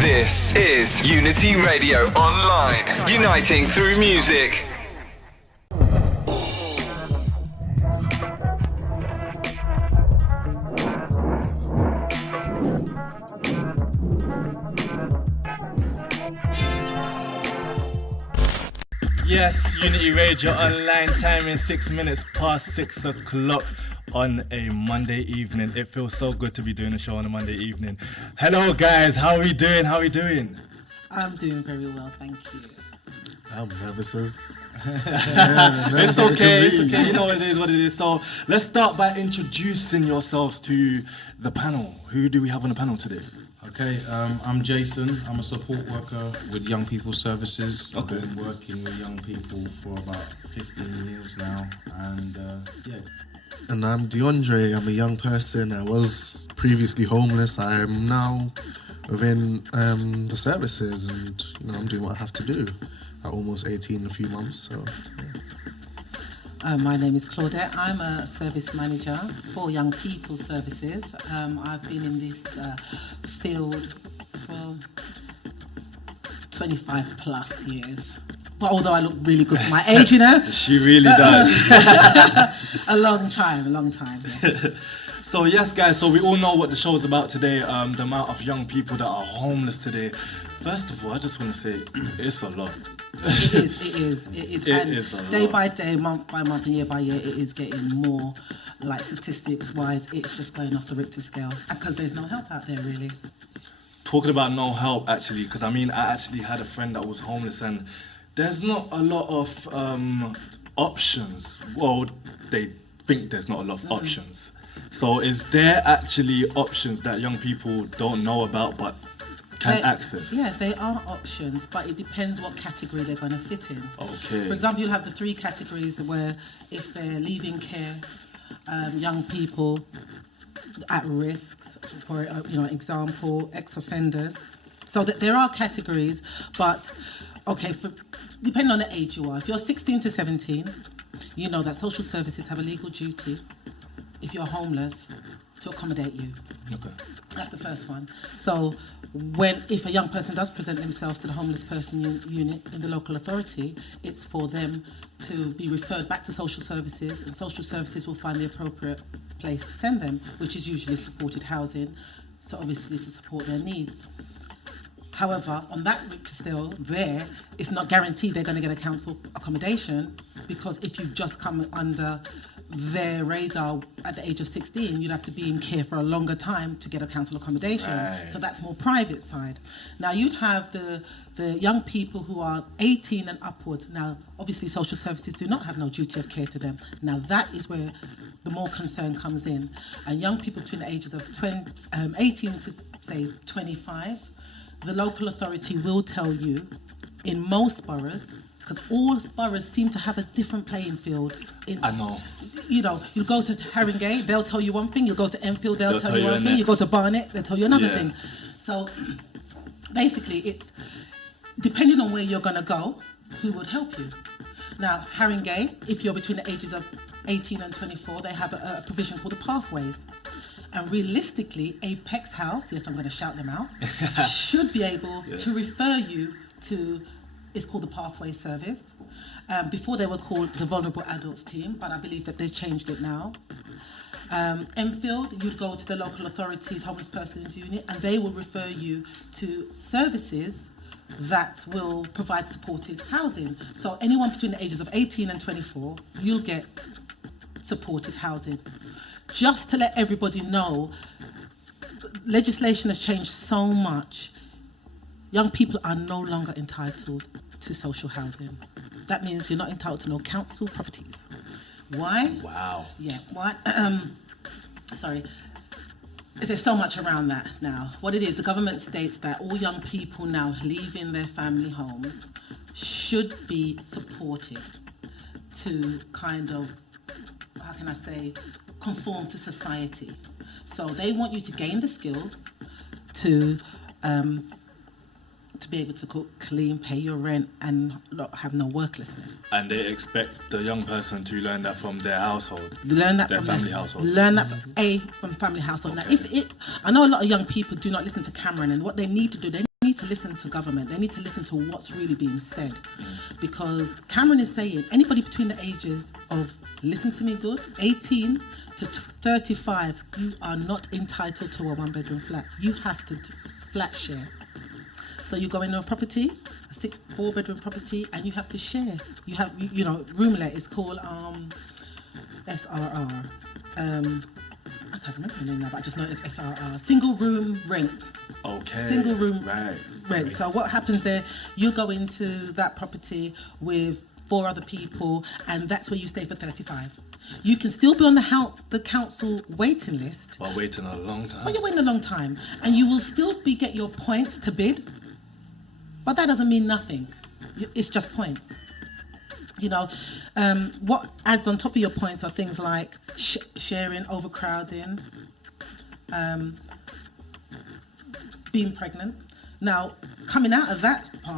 This is Unity Radio Online, uniting through music. Yes, Unity Radio Online, time in 6 minutes past 6 o'clock on a Monday evening. It feels so good to be doing a show on a Monday evening. Hello guys, how are we doing? I'm doing very well, thank you. I'm nervous as... It's okay, you know it is what it is. So let's start by introducing yourselves to the panel. Who do we have on the panel today? Okay, I'm Jason. I'm a support worker with Young People Services. Okay. I've been working with young people for about 15 years now, and yeah. And I'm DeAndre. I'm a young person. I was previously homeless. I am now within the services, and I'm doing what I have to do. At almost 18 in a few months, so yeah. My name is Claudette. I'm a service manager for Young People Services. I've been in this field for 25 plus years. But although I look really good for my age, She really does. a long time. Yeah. So yes guys, so we all know what the show is about today, the amount of young people that are homeless today. First of all, I just want to say, it's a lot. It is. It is a day lot. by day, month by month, and year by year, it is getting more, like statistics-wise, it's just going off the Richter scale. Because there's no help out there, really. Talking about no help, actually, because I actually had a friend that was homeless, and there's not a lot of options. Well, they think there's not a lot of options. So is there actually options that young people don't know about but can access? Yeah, there are options, but it depends what category they're going to fit in. Okay. For example, you'll have the three categories where if they're leaving care, young people at risk, for example, ex-offenders. So that there are categories, but okay, depending on the age you are. If you're 16 to 17, you know that social services have a legal duty, if you're homeless, to accommodate you. Okay. That's the first one. So if a young person does present themselves to the homeless person unit in the local authority, it's for them to be referred back to social services, and social services will find the appropriate place to send them, which is usually supported housing, so obviously to support their needs. However, on that Richter scale there, it's not guaranteed they're going to get a council accommodation, because if you've just come under their radar at the age of 16, you'd have to be in care for a longer time to get a council accommodation. Right. So that's more private side. Now you'd have the young people who are 18 and upwards. Now, obviously social services do not have no duty of care to them. Now that is where the more concern comes in. And young people between the ages of 18 to say 25, the local authority will tell you in most boroughs, because all boroughs seem to have a different playing field. I know. You go to Haringey, they'll tell you one thing. You go to Enfield, they'll tell you one thing. You go to Barnet, they'll tell you another thing. So basically, it's depending on where you're going to go, who would help you. Now, Haringey, if you're between the ages of 18 and 24, they have a provision called the Pathways. And realistically, Apex House, yes, I'm going to shout them out, should be able to refer you to, it's called the Pathway Service. Before they were called the Vulnerable Adults Team, but I believe that they've changed it now. Enfield, you'd go to the local authorities homeless persons unit, and they will refer you to services that will provide supported housing. So anyone between the ages of 18 and 24, you'll get supported housing. Just to let everybody know, legislation has changed so much. Young people are no longer entitled to social housing. That means you're not entitled to no council properties. Why? Wow. Yeah, why? Sorry. There's so much around that now. What it is, the government states that all young people now leaving their family homes should be supported to kind of, how can I say, conform to society. So they want you to gain the skills to be able to cook, clean, pay your rent, and not have no worklessness. And they expect the young person to learn that from their household. Learn that their from family household. Learn that from family household. Okay. Now, I know a lot of young people do not listen to Cameron, and what they need to do, they need to listen to government. They need to listen to what's really being said. Because Cameron is saying anybody between the ages of, listen to me good, 18 to 35, you are not entitled to a one-bedroom flat. You have to flat share. So you go into a property, a 4-bedroom property, and you have to share. You have, you know, room let is called SRR. I can't remember the name now, but I just know it's SRR. Single room rent. Okay. Single room Right. rent. So what happens there, you go into that property with 4 other people, and that's where you stay for 35. You can still be on the council waiting list, But waiting a long time. but you're waiting a long time, and you will still get your points to bid, but that doesn't mean nothing. It's just points. You know, what adds on top of your points are things like sharing, overcrowding, being pregnant. Now, coming out of that part,